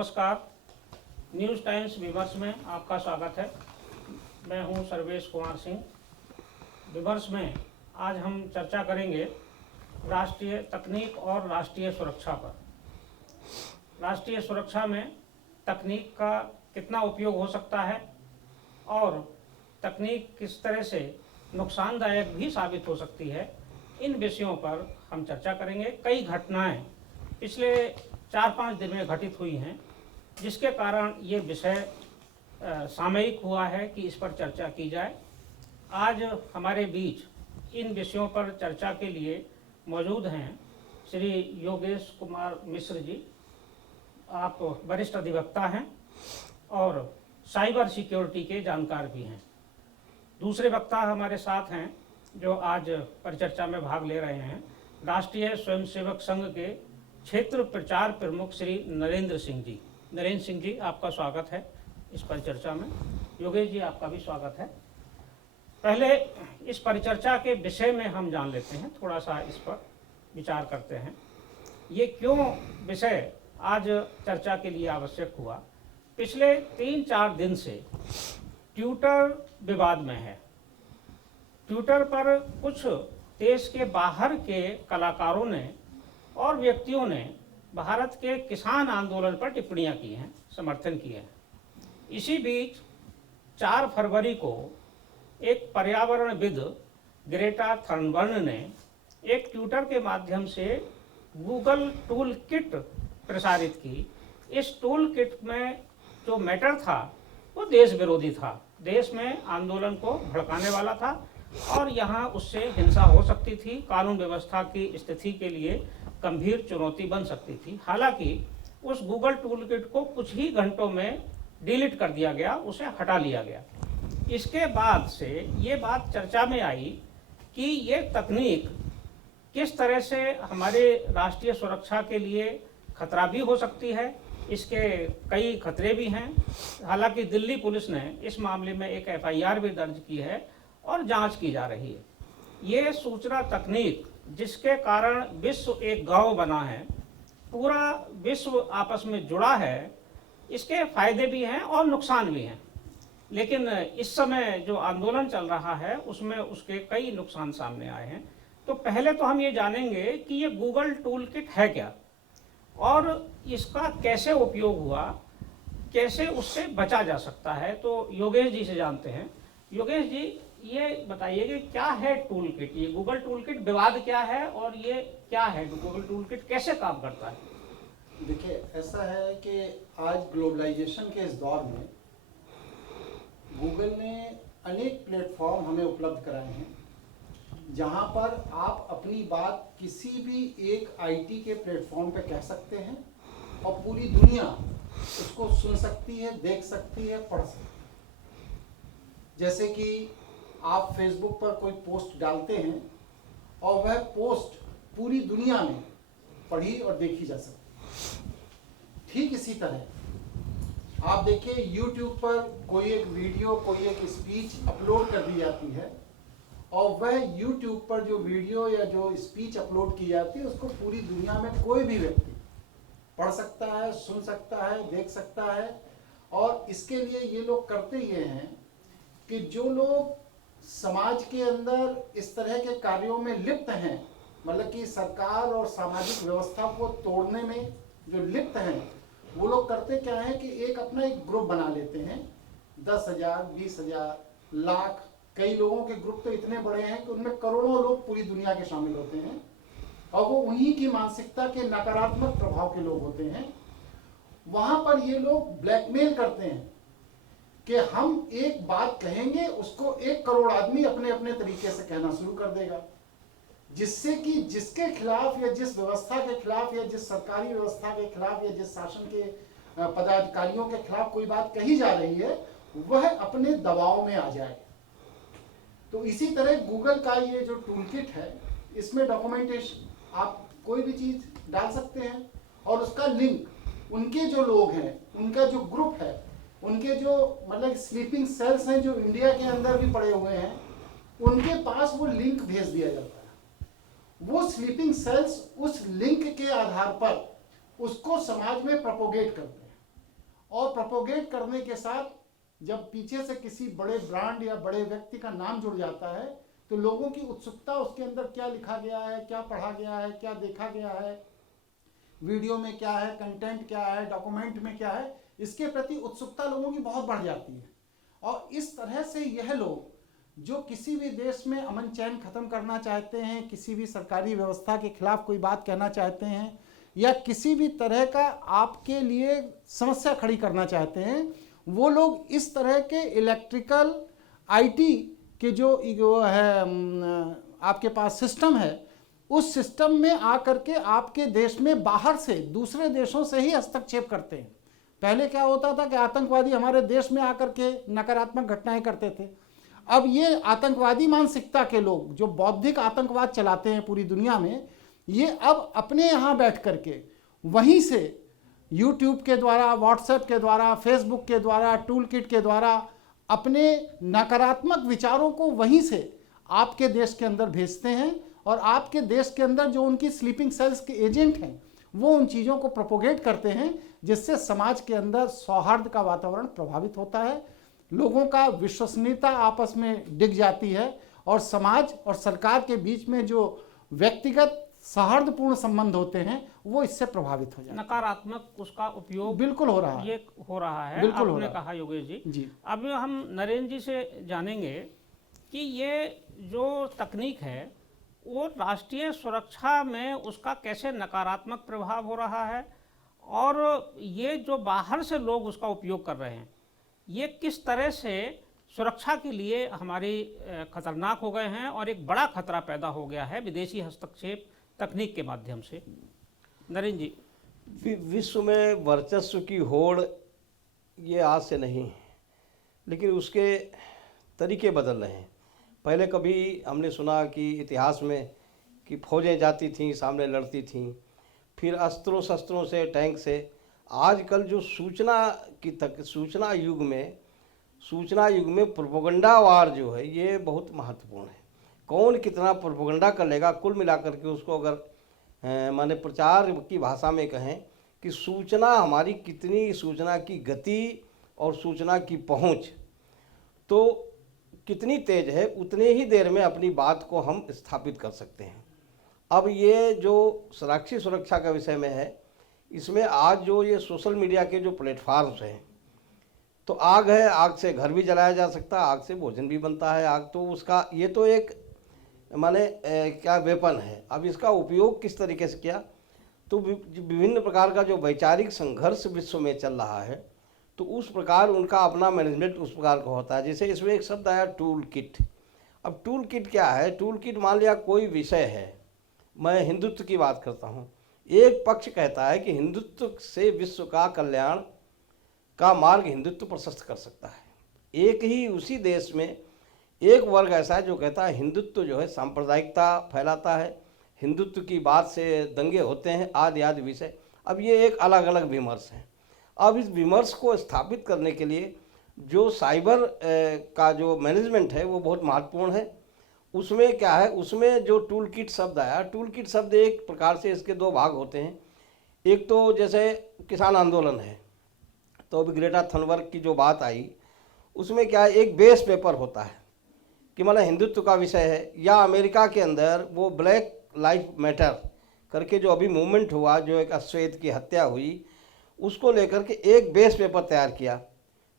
नमस्कार। News times विमर्श में आपका स्वागत है। मैं हूं सर्वेश कुमार सिंह। विमर्श में आज हम चर्चा करेंगे राष्ट्रीय तकनीक और राष्ट्रीय सुरक्षा पर। राष्ट्रीय सुरक्षा में तकनीक का कितना उपयोग हो सकता है और तकनीक किस तरह से नुकसानदायक भी साबित हो सकती है, इन विषयों पर हम चर्चा करेंगे। कई घटनाएं पिछले 4-5 दिन में घटित हुई हैं, जिसके कारण ये विषय सामयिक हुआ है कि इस पर चर्चा की जाए। आज हमारे बीच इन विषयों पर चर्चा के लिए मौजूद हैं श्री योगेश कुमार मिश्र जी। आप वरिष्ठ अधिवक्ता हैं और साइबर सिक्योरिटी के जानकार भी हैं। दूसरे वक्ता हमारे साथ हैं जो आज परिचर्चा में भाग ले रहे हैं, राष्ट्रीय स्वयंसेवक संघ के क्षेत्र प्रचार प्रमुख श्री नरेंद्र सिंह जी। नरेंद्र सिंह जी, आपका स्वागत है इस परिचर्चा में। योगेश जी, आपका भी स्वागत है। पहले इस परिचर्चा के विषय में हम जान लेते हैं, थोड़ा सा इस पर विचार करते हैं। ये क्यों विषय आज चर्चा के लिए आवश्यक हुआ? पिछले 3-4 दिन से ट्विटर विवाद में है। ट्विटर पर कुछ देश के बाहर के कलाकारों ने और व्यक्तियों ने भारत के किसान आंदोलन पर टिप्पणियां की हैं, समर्थन किए हैं। इसी बीच 4 फरवरी को एक पर्यावरणविद ग्रेटा थनबर्ग ने एक ट्विटर के माध्यम से गूगल टूल किट प्रसारित की। इस टूल किट में जो मैटर था वो देश विरोधी था, देश में आंदोलन को भड़काने वाला था और यहाँ उससे हिंसा हो सकती थी, कानून व्यवस्था की स्थिति के लिए गंभीर चुनौती बन सकती थी। हालांकि उस गूगल टूल किट को कुछ ही घंटों में डिलीट कर दिया गया, उसे हटा लिया गया। इसके बाद से ये बात चर्चा में आई कि ये तकनीक किस तरह से हमारे राष्ट्रीय सुरक्षा के लिए खतरा भी हो सकती है। इसके कई खतरे भी हैं। हालांकि दिल्ली पुलिस ने इस मामले में एक FIR भी दर्ज की है और जांच की जा रही है। ये सूचना तकनीक जिसके कारण विश्व एक गांव बना है, पूरा विश्व आपस में जुड़ा है, इसके फायदे भी हैं और नुकसान भी हैं। लेकिन इस समय जो आंदोलन चल रहा है उसमें उसके कई नुकसान सामने आए हैं। तो पहले तो हम ये जानेंगे कि ये गूगल टूल किट है क्या और इसका कैसे उपयोग हुआ, कैसे उससे बचा जा सकता है। तो योगेश जी से जानते हैं। योगेश जी, ये बताइए कि क्या है टूल किट, ये गूगल टूल किट, विवाद क्या है और ये क्या है, गूगल टूल किट कैसे काम करता है? देखिए, ऐसा है कि आज ग्लोबलाइजेशन के इस दौर में गूगल ने अनेक प्लेटफॉर्म हमें उपलब्ध कराए हैं, जहां पर आप अपनी बात किसी भी एक IT के प्लेटफॉर्म पे कह सकते हैं और पूरी दुनिया उसको सुन सकती है, देख सकती है, पढ़ सकती है। जैसे कि आप फेसबुक पर कोई पोस्ट डालते हैं और वह पोस्ट पूरी दुनिया में पढ़ी और देखी जा सकती है। ठीक इसी तरह आप देखिए, YouTube पर कोई एक वीडियो, कोई एक स्पीच अपलोड कर दी जाती है और वह YouTube पर जो वीडियो या जो स्पीच अपलोड की जाती है उसको पूरी दुनिया में कोई भी व्यक्ति पढ़ सकता है, सुन सकता है, देख सकता है। और इसके लिए ये लोग करते ये हैं कि जो लोग समाज के अंदर इस तरह के कार्यों में लिप्त हैं, मतलब कि सरकार और सामाजिक व्यवस्था को तोड़ने में जो लिप्त हैं, वो लोग करते क्या है कि एक अपना एक ग्रुप बना लेते हैं। 10,000, 20,000, लाख, कई लोगों के ग्रुप तो इतने बड़े हैं कि उनमें करोड़ों लोग पूरी दुनिया के शामिल होते हैं और वो उन्हीं की मानसिकता के नकारात्मक प्रभाव के लोग होते हैं। वहां पर ये लोग ब्लैकमेल करते हैं कि हम एक बात कहेंगे, उसको 1 करोड़ आदमी अपने अपने तरीके से कहना शुरू कर देगा, जिससे कि जिसके खिलाफ या जिस व्यवस्था के खिलाफ या जिस सरकारी व्यवस्था के खिलाफ या जिस शासन के पदाधिकारियों के खिलाफ कोई बात कही जा रही है, वह अपने दबाव में आ जाए। तो इसी तरह गूगल का ये जो टूल किट है, इसमें डॉक्यूमेंटेशन, आप कोई भी चीज डाल सकते हैं और उसका लिंक, उनके जो लोग हैं, उनका जो ग्रुप है, उनके जो मतलब स्लीपिंग सेल्स हैं जो इंडिया के अंदर भी पड़े हुए हैं, उनके पास वो लिंक भेज दिया जाता है। वो स्लीपिंग सेल्स उस लिंक के आधार पर उसको समाज में प्रोपोगेट करते हैं। और प्रोपोगेट करने के साथ जब पीछे से किसी बड़े ब्रांड या बड़े व्यक्ति का नाम जुड़ जाता है तो लोगों की उत्सुकता, उसके अंदर क्या लिखा गया है, क्या पढ़ा गया है, क्या देखा गया है, वीडियो में क्या है, कंटेंट क्या है, डॉक्यूमेंट में क्या है, इसके प्रति उत्सुकता लोगों की बहुत बढ़ जाती है। और इस तरह से यह लोग जो किसी भी देश में अमन चैन खत्म करना चाहते हैं, किसी भी सरकारी व्यवस्था के खिलाफ कोई बात कहना चाहते हैं, या किसी भी तरह का आपके लिए समस्या खड़ी करना चाहते हैं, वो लोग इस तरह के इलेक्ट्रिकल आईटी के जो है आपके पास सिस्टम है, उस सिस्टम में आकर के आपके देश में बाहर से दूसरे देशों से ही हस्तक्षेप करते हैं। पहले क्या होता था कि आतंकवादी हमारे देश में आकर के नकारात्मक घटनाएं करते थे। अब ये आतंकवादी मानसिकता के लोग जो बौद्धिक आतंकवाद चलाते हैं पूरी दुनिया में, ये अब अपने यहाँ बैठ करके वहीं से यूट्यूब के द्वारा, व्हाट्सएप के द्वारा, फेसबुक के द्वारा, टूल किट के द्वारा अपने नकारात्मक विचारों को वहीं से आपके देश के अंदर भेजते हैं, और आपके देश के अंदर जो उनकी स्लीपिंग सेल्स के एजेंट हैं वो उन चीज़ों को प्रोपोगेट करते हैं, जिससे समाज के अंदर सौहार्द का वातावरण प्रभावित होता है, लोगों का विश्वसनीयता आपस में डिग जाती है, और समाज और सरकार के बीच में जो व्यक्तिगत सौहार्दपूर्ण संबंध होते हैं वो इससे प्रभावित हो जाते हैं। नकारात्मक उसका उपयोग बिल्कुल हो रहा है, ये हो रहा है, बिल्कुल हो आपने रहा है। कहा योगेश जी। जी अब हम नरेंद्र जी से जानेंगे कि ये जो तकनीक है वो राष्ट्रीय सुरक्षा में उसका कैसे नकारात्मक प्रभाव हो रहा है, और ये जो बाहर से लोग उसका उपयोग कर रहे हैं ये किस तरह से सुरक्षा के लिए हमारी खतरनाक हो गए हैं, और एक बड़ा खतरा पैदा हो गया है विदेशी हस्तक्षेप तकनीक के माध्यम से। नरेंद्र जी। विश्व में वर्चस्व की होड़ ये आज से नहीं है, लेकिन उसके तरीके बदल रहे हैं। पहले कभी हमने सुना कि इतिहास में कि फौजें जाती थीं, सामने लड़ती थीं, फिर अस्त्रों शस्त्रों से, टैंक से। आजकल जो सूचना युग में प्रोपेगेंडा वार जो है ये बहुत महत्वपूर्ण है। कौन कितना प्रोपेगेंडा कर लेगा, कुल मिलाकर के उसको अगर माने प्रचार की भाषा में कहें कि सूचना हमारी कितनी, सूचना की गति और सूचना की पहुंच तो कितनी तेज है, उतने ही देर में अपनी बात को हम स्थापित कर सकते हैं। अब ये जो राष्ट्रीय सुरक्षा का विषय में है, इसमें आज जो ये सोशल मीडिया के जो प्लेटफार्म्स हैं, तो आग है, आग से घर भी जलाया जा सकता है, आग से भोजन भी बनता है। आग तो उसका ये तो एक माने क्या वेपन है। अब इसका उपयोग किस तरीके से किया, तो विभिन्न प्रकार का जो वैचारिक संघर्ष विश्व में चल रहा है, तो उस प्रकार उनका अपना मैनेजमेंट उस प्रकार का होता है। जैसे इसमें एक शब्द आया टूल किट। अब टूल किट क्या है? टूल किट मान लिया कोई विषय है, मैं हिंदुत्व की बात करता हूँ, एक पक्ष कहता है कि हिंदुत्व से विश्व का कल्याण का मार्ग हिंदुत्व प्रशस्त कर सकता है। एक ही उसी देश में एक वर्ग ऐसा है जो कहता है हिंदुत्व जो है सांप्रदायिकता फैलाता है, हिंदुत्व की बात से दंगे होते हैं, आदि आदि विषय। अब ये एक अलग अलग विमर्श है। अब इस विमर्श को स्थापित करने के लिए जो साइबर का जो मैनेजमेंट है वो बहुत महत्वपूर्ण है। उसमें क्या है, उसमें जो टूल किट शब्द आया, टूल किट शब्द एक प्रकार से इसके दो भाग होते हैं। एक तो जैसे किसान आंदोलन है, तो अभी ग्रेटा थनबर्ग की जो बात आई, उसमें क्या है, एक बेस पेपर होता है कि मतलब हिंदुत्व का विषय है। या अमेरिका के अंदर वो ब्लैक लाइफ मैटर करके जो अभी मूवमेंट हुआ, जो एक अश्वेत की हत्या हुई, उसको लेकर के एक बेस पेपर तैयार किया।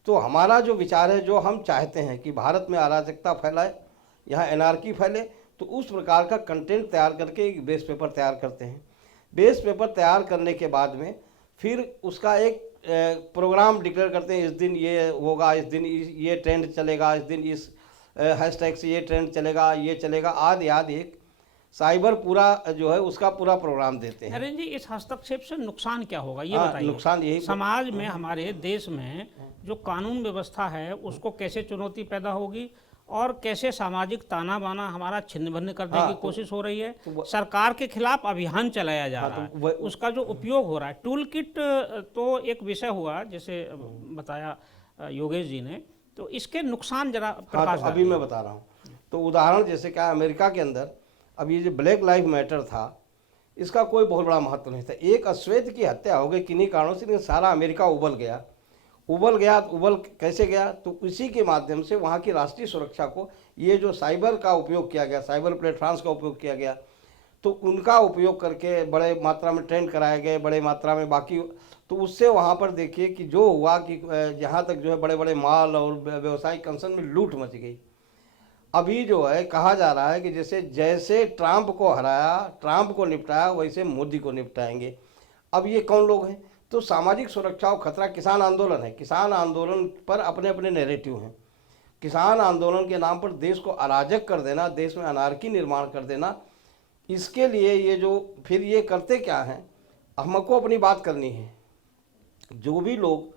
तो हमारा जो विचार है, जो हम चाहते हैं कि भारत में अराजकता फैलाए, यहाँ एनार्की फैले, तो उस प्रकार का कंटेंट तैयार करके एक बेस पेपर तैयार करते हैं। बेस पेपर तैयार करने के बाद में फिर उसका एक प्रोग्राम डिक्लेयर करते हैं, इस दिन ये होगा, इस दिन ये ट्रेंड चलेगा, इस दिन इस हैशटैग से ये ट्रेंड चलेगा, ये चलेगा, आदि आदि। एक साइबर पूरा जो है उसका पूरा प्रोग्राम देते हैं। नरेंद्र जी, इस हस्तक्षेप से नुकसान क्या होगा ये बताइए। नुकसान यही, समाज में, हमारे देश में जो कानून व्यवस्था है उसको कैसे चुनौती पैदा होगी, और कैसे सामाजिक ताना बाना हमारा छिन्न भिन्न करने की कोशिश हो रही है। सरकार के खिलाफ अभियान चलाया जा रहा है, उसका जो उपयोग हो रहा है। टूल किट तो एक विषय हुआ, जैसे बताया योगेश जी ने, तो इसके नुकसान जरा प्रकाश तो अभी मैं बता रहा हूँ। तो उदाहरण जैसे क्या, अमेरिका के अंदर अब ये जो ब्लैक लाइफ मैटर था, इसका कोई बहुत बड़ा महत्व नहीं था। एक अश्वेत की हत्या हो गई किन्हीं कारणों से, लेकिन सारा अमेरिका उबल गया। उबल गया तो उबल कैसे गया, तो इसी के माध्यम से वहाँ की राष्ट्रीय सुरक्षा को ये जो साइबर का उपयोग किया गया, साइबर प्लेटफॉर्म्स का उपयोग किया गया, तो उनका उपयोग करके बड़े मात्रा में ट्रेंड कराए गए, बड़े मात्रा में बाकी, तो उससे वहाँ पर देखिए कि जो हुआ कि जहाँ तक जो है बड़े बड़े माल और व्यवसायिक कंसर्न में लूट मच गई। अभी जो है कहा जा रहा है कि जैसे ट्रंप को हराया, ट्रंप को निपटाया, वैसे मोदी को निपटाएंगे। अब ये कौन लोग हैं? तो सामाजिक सुरक्षा और खतरा किसान आंदोलन है। किसान आंदोलन पर अपने अपने नैरेटिव हैं। किसान आंदोलन के नाम पर देश को अराजक कर देना, देश में अनार्की निर्माण कर देना, इसके लिए ये जो फिर ये करते क्या हैं, हमको अपनी बात करनी है। जो भी लोग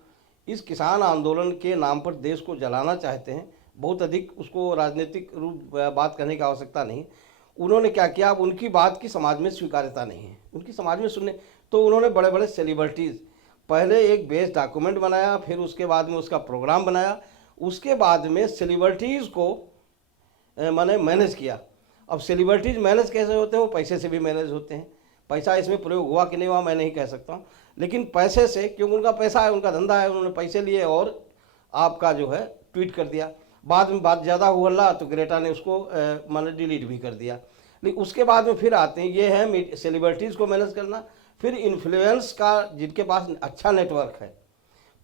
इस किसान आंदोलन के नाम पर देश को जलाना चाहते हैं, बहुत अधिक उसको राजनीतिक रूप बात करने की आवश्यकता नहीं। उन्होंने क्या किया, अब उनकी बात की समाज में स्वीकार्यता नहीं है, उनकी समाज में सुनने, तो उन्होंने बड़े बड़े सेलिब्रिटीज़ पहले एक बेस डॉक्यूमेंट बनाया, फिर उसके बाद में उसका प्रोग्राम बनाया, उसके बाद में सेलिब्रिटीज़ को मैंने मैनेज किया। अब सेलिब्रिटीज़ मैनेज कैसे होते हैं? वो पैसे से भी मैनेज होते हैं। पैसा इसमें प्रयोग हुआ कि नहीं हुआ मैं नहीं कह सकता हूँ, लेकिन पैसे से, क्योंकि उनका पैसा है, उनका धंधा है, उन्होंने पैसे लिए और आपका जो है ट्वीट कर दिया। बाद में बात ज़्यादा हुआ तो ग्रेटा ने उसको मैंने डिलीट भी कर दिया। लेकिन उसके बाद में फिर आते हैं, ये है सेलिब्रिटीज़ को मैनेज करना, फिर इन्फ्लुएंस का, जिनके पास अच्छा नेटवर्क है,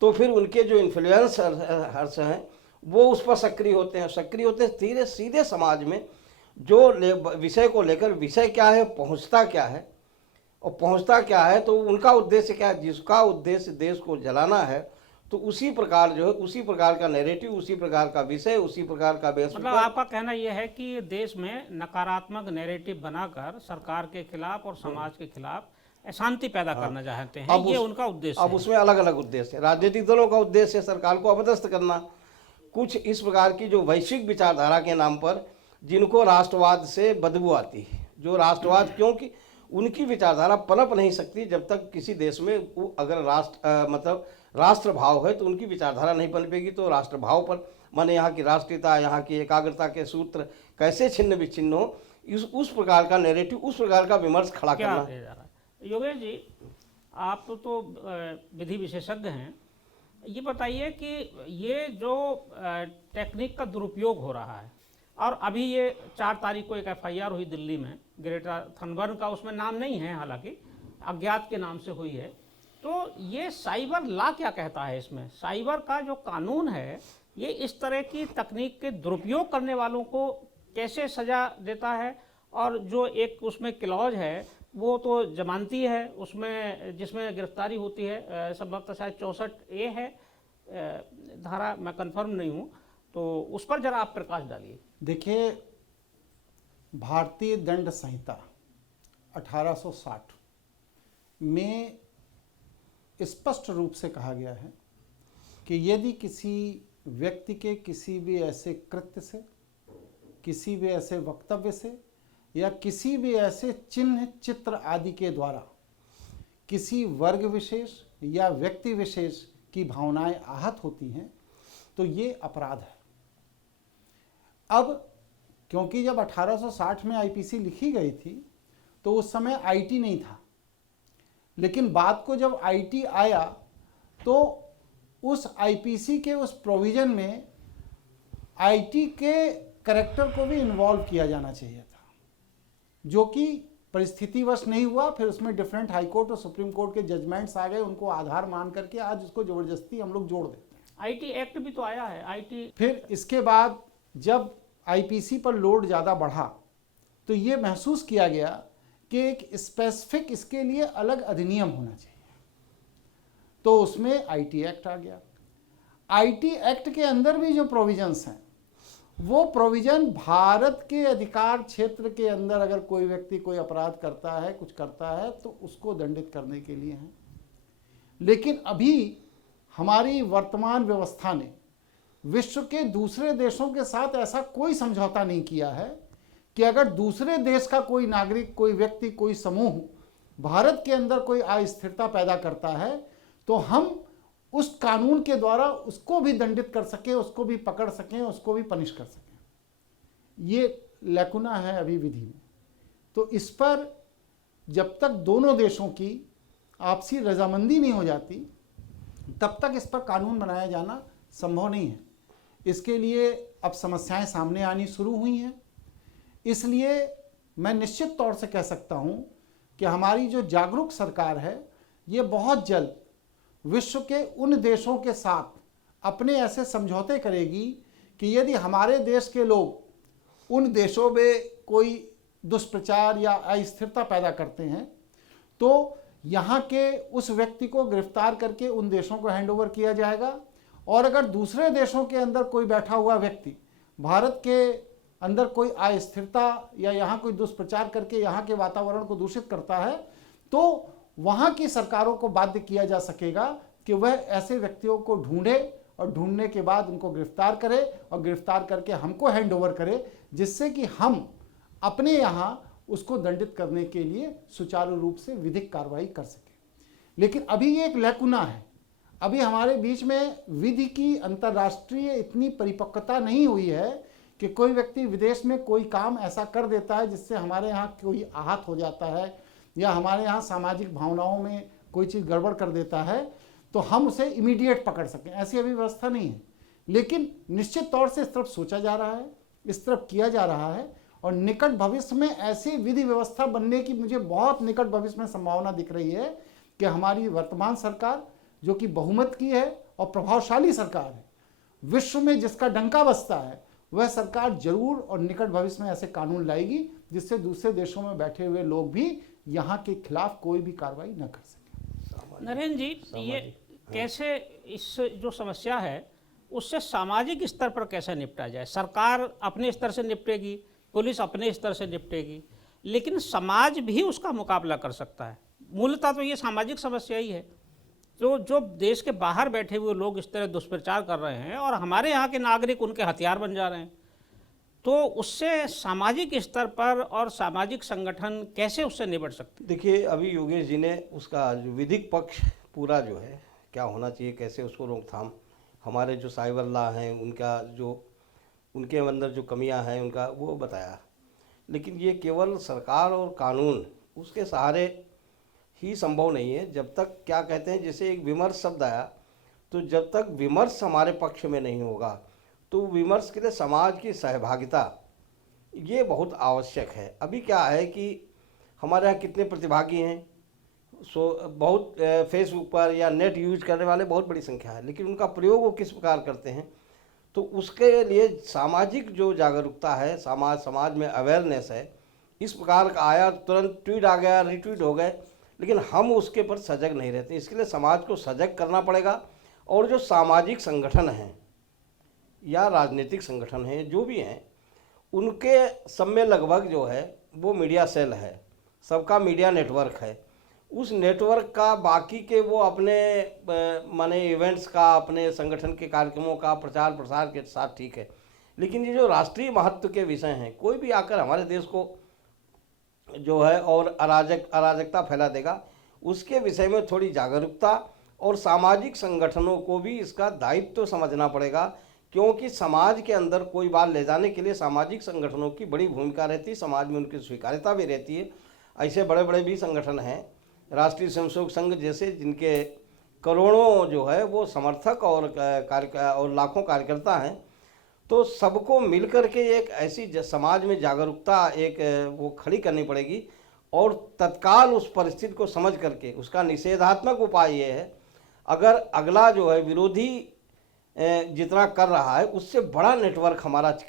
तो फिर उनके जो इन्फ्लुएंसर्स हैं वो उस पर सक्रिय होते हैं। धीरे सीधे समाज में जो विषय को लेकर, विषय क्या है, पहुंचता क्या है, और पहुंचता क्या है, तो उनका उद्देश्य क्या है, जिसका उद्देश्य देश को जलाना है, तो उसी प्रकार जो है, उसी प्रकार का नैरेटिव, उसी प्रकार का विषय, उसी प्रकार का बेस। मतलब आपका कहना यह है कि देश में नकारात्मक नैरेटिव बनाकर सरकार के खिलाफ और समाज के खिलाफ अशांति पैदा करना चाहते हैं, ये उनका उद्देश्य है। अब उसमें अलग अलग उद्देश्य है। राजनीतिक दलों का उद्देश्य है सरकार को अपदस्थ करना। कुछ इस प्रकार की जो वैश्विक विचारधारा के नाम पर, जिनको राष्ट्रवाद से बदबू आती है, जो राष्ट्रवाद, क्योंकि उनकी विचारधारा पनप नहीं सकती जब तक किसी देश में अगर मतलब राष्ट्र भाव है, तो उनकी विचारधारा नहीं पनपेगी। तो राष्ट्र भाव पर, माने यहाँ की राष्ट्रीयता, यहाँ की एकाग्रता के सूत्र कैसे छिन्न विच्छिन्न हो, उस प्रकार का नैरेटिव, उस प्रकार का विमर्श खड़ा करना। योगेश जी, आप तो विधि विशेषज्ञ हैं, ये बताइए कि ये जो टेक्निक का दुरुपयोग हो रहा है, और अभी ये 4 तारीख को एक FIR हुई दिल्ली में, ग्रेटा थनबर्ग का उसमें नाम नहीं है, हालांकि अज्ञात के नाम से हुई है, तो ये साइबर लॉ क्या कहता है? इसमें साइबर का जो कानून है, ये इस तरह की तकनीक के दुरुपयोग करने वालों को कैसे सजा देता है? और जो एक उसमें क्लॉज है, वो तो जमानती है, उसमें जिसमें गिरफ्तारी होती है, संभवतः शायद 64A है धारा, मैं कंफर्म नहीं हूँ, तो उस पर जरा आप प्रकाश डालिए। देखिए, भारतीय दंड संहिता 1860 में स्पष्ट रूप से कहा गया है कि यदि किसी व्यक्ति के किसी भी ऐसे कृत्य से, किसी भी ऐसे वक्तव्य से, या किसी भी ऐसे चिन्ह, चित्र आदि के द्वारा किसी वर्ग विशेष या व्यक्ति विशेष की भावनाएं आहत होती हैं, तो ये अपराध है। अब क्योंकि जब 1860 में आईपीसी लिखी गई थी, तो उस समय आईटी नहीं था, लेकिन बाद को जब आईटी आया, तो उस आईपीसी के उस प्रोविजन में आईटी के करैक्टर को भी इन्वॉल्व किया जाना चाहिए था, जो कि परिस्थितिवश नहीं हुआ। फिर उसमें डिफरेंट हाई कोर्ट और सुप्रीम कोर्ट के जजमेंट्स आ गए, उनको आधार मान करके आज उसको जबरदस्ती हम लोग जोड़ देते हैं। आईटी एक्ट भी तो आया है, आईटी। फिर इसके बाद जब आईपीसी पर लोड ज़्यादा बढ़ा, तो ये महसूस किया गया कि एक स्पेसिफिक इसके लिए अलग अधिनियम होना चाहिए, तो उसमें आईटी एक्ट आ गया। आईटी एक्ट के अंदर भी जो प्रोविजंस हैं, वो प्रोविजन भारत के अधिकार क्षेत्र के अंदर अगर कोई व्यक्ति कोई अपराध करता है, कुछ करता है, तो उसको दंडित करने के लिए हैं। लेकिन अभी हमारी वर्तमान व्यवस्था ने विश्व के दूसरे देशों के साथ ऐसा कोई समझौता नहीं किया है कि अगर दूसरे देश का कोई नागरिक, कोई व्यक्ति, कोई समूह भारत के अंदर कोई अस्थिरता पैदा करता है, तो हम उस कानून के द्वारा उसको भी दंडित कर सकें, उसको भी पकड़ सकें, उसको भी पनिश कर सकें। ये लैकुना है अभी विधि में। तो इस पर जब तक दोनों देशों की आपसी रजामंदी नहीं हो जाती, तब तक इस पर कानून बनाया जाना संभव नहीं है। इसके लिए अब समस्याएं सामने आनी शुरू हुई हैं। इसलिए मैं निश्चित तौर से कह सकता हूं कि हमारी जो जागरूक सरकार है ये बहुत जल्द विश्व के उन देशों के साथ अपने ऐसे समझौते करेगी कि यदि हमारे देश के लोग उन देशों में कोई दुष्प्रचार या अस्थिरता पैदा करते हैं तो यहाँ के उस व्यक्ति को गिरफ्तार करके उन देशों को हैंडओवर किया जाएगा। और अगर दूसरे देशों के अंदर कोई बैठा हुआ व्यक्ति भारत के अंदर कोई अस्थिरता या यहाँ कोई दुष्प्रचार करके यहाँ के वातावरण को दूषित करता है तो वहाँ की सरकारों को बाध्य किया जा सकेगा कि वह ऐसे व्यक्तियों को ढूंढे और ढूंढने के बाद उनको गिरफ्तार करे और गिरफ्तार करके हमको हैंडओवर करे, जिससे कि हम अपने यहाँ उसको दंडित करने के लिए सुचारू रूप से विधिक कार्रवाई कर सकें। लेकिन अभी ये एक लैकुना है, अभी हमारे बीच में विधि की अंतर्राष्ट्रीय इतनी परिपक्वता नहीं हुई है कि कोई व्यक्ति विदेश में कोई काम ऐसा कर देता है जिससे हमारे यहाँ कोई आहत हो जाता है या हमारे यहाँ सामाजिक भावनाओं में कोई चीज़ गड़बड़ कर देता है तो हम उसे इमीडिएट पकड़ सकें, ऐसी अभी व्यवस्था नहीं है। लेकिन निश्चित तौर से इस तरफ सोचा जा रहा है, इस तरफ किया जा रहा है और निकट भविष्य में ऐसी विधि व्यवस्था बनने की मुझे बहुत निकट भविष्य में संभावना दिख रही है कि हमारी वर्तमान सरकार जो कि बहुमत की है और प्रभावशाली सरकार है, विश्व में जिसका डंका बजता है, वह सरकार जरूर और निकट भविष्य में ऐसे कानून लाएगी जिससे दूसरे देशों में बैठे हुए लोग भी यहाँ के खिलाफ कोई भी कार्रवाई न कर सके। नरेंद्र जी, ये कैसे इस जो समस्या है उससे सामाजिक स्तर पर कैसे निपटा जाए? सरकार अपने स्तर से निपटेगी, पुलिस अपने स्तर से निपटेगी, लेकिन समाज भी उसका मुकाबला कर सकता है। मूलतः तो ये सामाजिक समस्या ही है। तो जो देश के बाहर बैठे हुए लोग इस तरह दुष्प्रचार कर रहे हैं और हमारे यहाँ के नागरिक उनके हथियार बन जा रहे हैं, तो उससे सामाजिक स्तर पर और सामाजिक संगठन कैसे उससे निपट सकते हैं? देखिए, अभी योगेश जी ने उसका जो विधिक पक्ष पूरा जो है क्या होना चाहिए, कैसे उसको रोकथाम, हमारे जो साइबर लॉ हैं उनका जो उनके अंदर जो कमियां हैं उनका वो बताया। लेकिन ये केवल सरकार और कानून उसके सहारे ही संभव नहीं है। जब तक क्या कहते हैं, जैसे एक विमर्श शब्द आया, तो जब तक विमर्श हमारे पक्ष में नहीं होगा तो विमर्श के लिए समाज की सहभागिता ये बहुत आवश्यक है। अभी क्या है कि हमारे यहाँ कितने प्रतिभागी हैं, बहुत फेसबुक पर या नेट यूज करने वाले बहुत बड़ी संख्या है, लेकिन उनका प्रयोग वो किस प्रकार करते हैं, तो उसके लिए सामाजिक जो जागरूकता है, समाज में अवेयरनेस है, इस प्रकार का आया तुरंत ट्वीट आ गया, रिट्वीट हो गए, लेकिन हम उसके पर सजग नहीं रहते। इसके लिए समाज को सजग करना पड़ेगा। और जो सामाजिक संगठन हैं या राजनीतिक संगठन हैं जो भी हैं, उनके सब में लगभग जो है वो मीडिया सेल है, सबका मीडिया नेटवर्क है। उस नेटवर्क का बाकी के वो अपने माने इवेंट्स का, अपने संगठन के कार्यक्रमों का प्रचार प्रसार के साथ ठीक है, लेकिन ये जो राष्ट्रीय महत्व के विषय हैं, कोई भी आकर हमारे देश को जो है और अराजकता फैला देगा, उसके विषय में थोड़ी जागरूकता और सामाजिक संगठनों को भी इसका दायित्व तो समझना पड़ेगा, क्योंकि समाज के अंदर कोई बात ले जाने के लिए सामाजिक संगठनों की बड़ी भूमिका रहती है, समाज में उनकी स्वीकार्यता भी रहती है। ऐसे बड़े बड़े भी संगठन हैं, राष्ट्रीय स्वयंसेवक संघ जैसे, जिनके करोड़ों जो है वो समर्थक और लाखों कार्यकर्ता हैं। तो सबको मिलकर के एक ऐसी समाज में जागरूकता एक वो खड़ी करनी पड़ेगी और तत्काल उस परिस्थिति को समझ करके उसका निषेधात्मक उपाय ये है, अगर अगला जो है विरोधी जितना कर रहा है उससे बड़ा नेटवर्क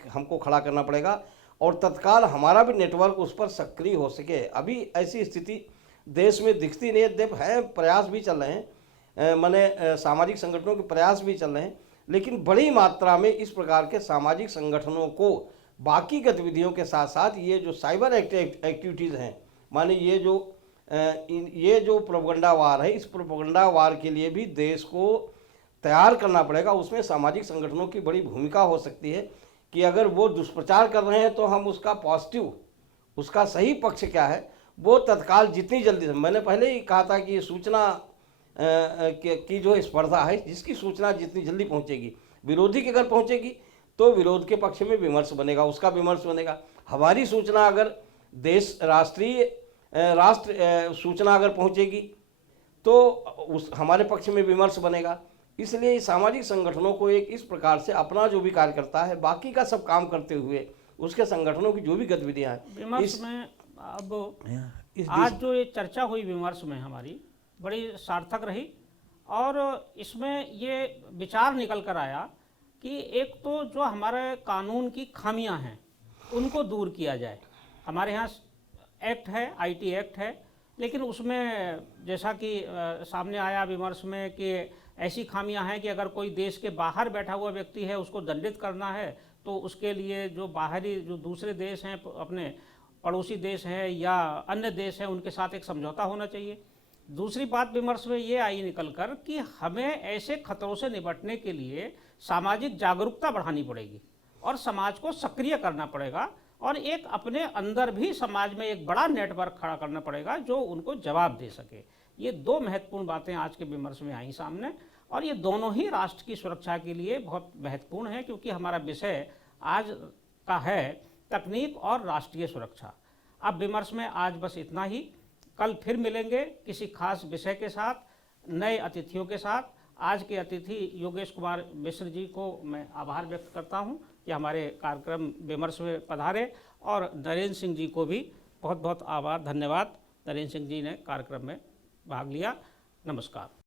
हमको खड़ा करना पड़ेगा और तत्काल हमारा भी नेटवर्क उस पर सक्रिय हो सके। अभी ऐसी स्थिति देश में दिखती नहीं है, प्रयास भी चल रहे हैं, माने सामाजिक संगठनों के प्रयास भी चल रहे हैं, लेकिन बड़ी मात्रा में इस प्रकार के सामाजिक संगठनों को बाकी गतिविधियों के साथ साथ ये जो साइबर एक्टिविटीज़ हैं, माने ये जो प्रोपगंडा वार है, इस प्रोपगंडा वार के लिए भी देश को तैयार करना पड़ेगा। उसमें सामाजिक संगठनों की बड़ी भूमिका हो सकती है कि अगर वो दुष्प्रचार कर रहे हैं तो हम उसका पॉजिटिव, उसका सही पक्ष क्या है वो तत्काल जितनी जल्दी, मैंने पहले ही कहा था कि ये सूचना की जो स्पर्धा है, जिसकी सूचना जितनी जल्दी पहुंचेगी, विरोधी के घर पहुंचेगी तो विरोध के पक्ष में विमर्श बनेगा, उसका विमर्श बनेगा। हमारी सूचना अगर राष्ट्र सूचना अगर पहुंचेगी तो उस हमारे पक्ष में विमर्श बनेगा। इसलिए इस सामाजिक संगठनों को एक इस प्रकार से अपना जो भी कार्य करता है, बाकी का सब काम करते हुए उसके संगठनों की जो भी गतिविधियां हैं, विमर्श में अब आज जो ये चर्चा हुई विमर्श में हमारी बड़ी सार्थक रही, और इसमें ये विचार निकल कर आया कि एक तो जो हमारे कानून की खामियां हैं उनको दूर किया जाए। हमारे यहाँ एक्ट है, आईटी एक्ट है, लेकिन उसमें जैसा कि सामने आया विमर्श में कि ऐसी खामियां हैं कि अगर कोई देश के बाहर बैठा हुआ व्यक्ति है उसको दंडित करना है तो उसके लिए जो बाहरी जो दूसरे देश हैं, अपने पड़ोसी देश हैं या अन्य देश हैं, उनके साथ एक समझौता होना चाहिए। दूसरी बात विमर्श में ये आई निकल कर कि हमें ऐसे खतरों से निपटने के लिए सामाजिक जागरूकता बढ़ानी पड़ेगी और समाज को सक्रिय करना पड़ेगा, और एक अपने अंदर भी समाज में एक बड़ा नेटवर्क खड़ा करना पड़ेगा जो उनको जवाब दे सके। ये दो महत्वपूर्ण बातें आज के विमर्श में आई सामने, और ये दोनों ही राष्ट्र की सुरक्षा के लिए बहुत महत्वपूर्ण है, क्योंकि हमारा विषय आज का है तकनीक और राष्ट्रीय सुरक्षा। अब विमर्श में आज बस इतना ही। कल फिर मिलेंगे किसी खास विषय के साथ, नए अतिथियों के साथ। आज के अतिथि योगेश कुमार मिश्र जी को मैं आभार व्यक्त करता हूं कि हमारे कार्यक्रम विमर्श में पधारे, और नरेंद्र सिंह जी को भी बहुत बहुत आभार, धन्यवाद। नरेंद्र सिंह जी ने कार्यक्रम में भाग लिया। नमस्कार।